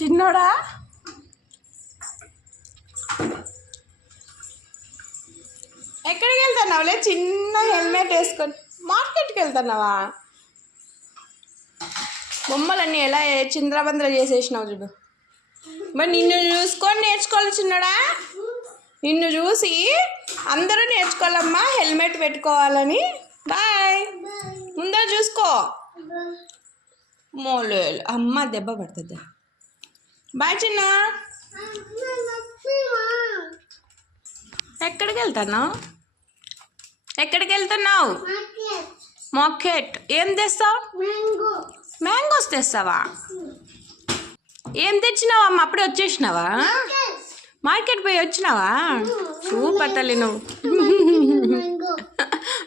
చిన్నోడా ఎక్కడికి వెళ్తున్నావులే? చిన్న హెల్మెట్ వేసుకొని మార్కెట్కి వెళ్తున్నావా? బొమ్మలన్నీ ఎలా చింద్రబంద్ర చేసేసినావు చూడు. మరి నిన్ను చూసుకొని నేర్చుకోవాలి చిన్నడా. నిన్ను చూసి అందరూ నేర్చుకోవాలమ్మా హెల్మెట్ పెట్టుకోవాలని. బాయ్. ముందర చూసుకో. మోలే అమ్మ దెబ్బ పడుతుంది. బాయ్ చిన్న. ఎక్కడికి వెళ్తున్నావు? ఎక్కడికి వెళ్తున్నావు? మార్కెట్. ఏం తెస్తావు? మ్యాంగోస్ తెస్తావా? ఏం తెచ్చినావా అమ్మ? అప్పుడే వచ్చేసినావా? మార్కెట్ పోయి వచ్చినావా? సూపర్ తల్లి నువ్వు.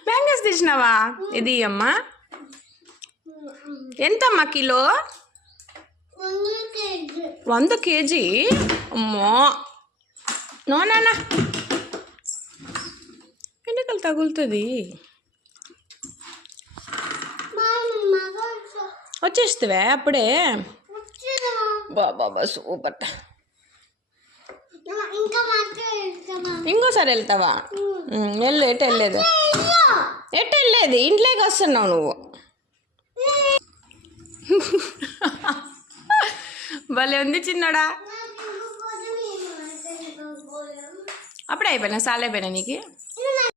మ్యాంగోస్ తెచ్చినావా? ఇది అమ్మా ఎంతమ్మా కిలో? 100 kg. అమ్మో నో నాన్న ఎండకలు తగులుతుంది. వచ్చేస్తావే అప్పుడే? బాబా సూపర్. ఇంకోసారి వెళ్తావా? వెళ్ళు. ఎటు వెళ్ళలేదు? ఎటు వెళ్ళలేదు? ఇంట్లోకి వస్తున్నావు నువ్వు. భలే ఉంది చిన్నోడా. అప్పుడే అయిపోయినా సాల్ అయిపోయినా నీకు.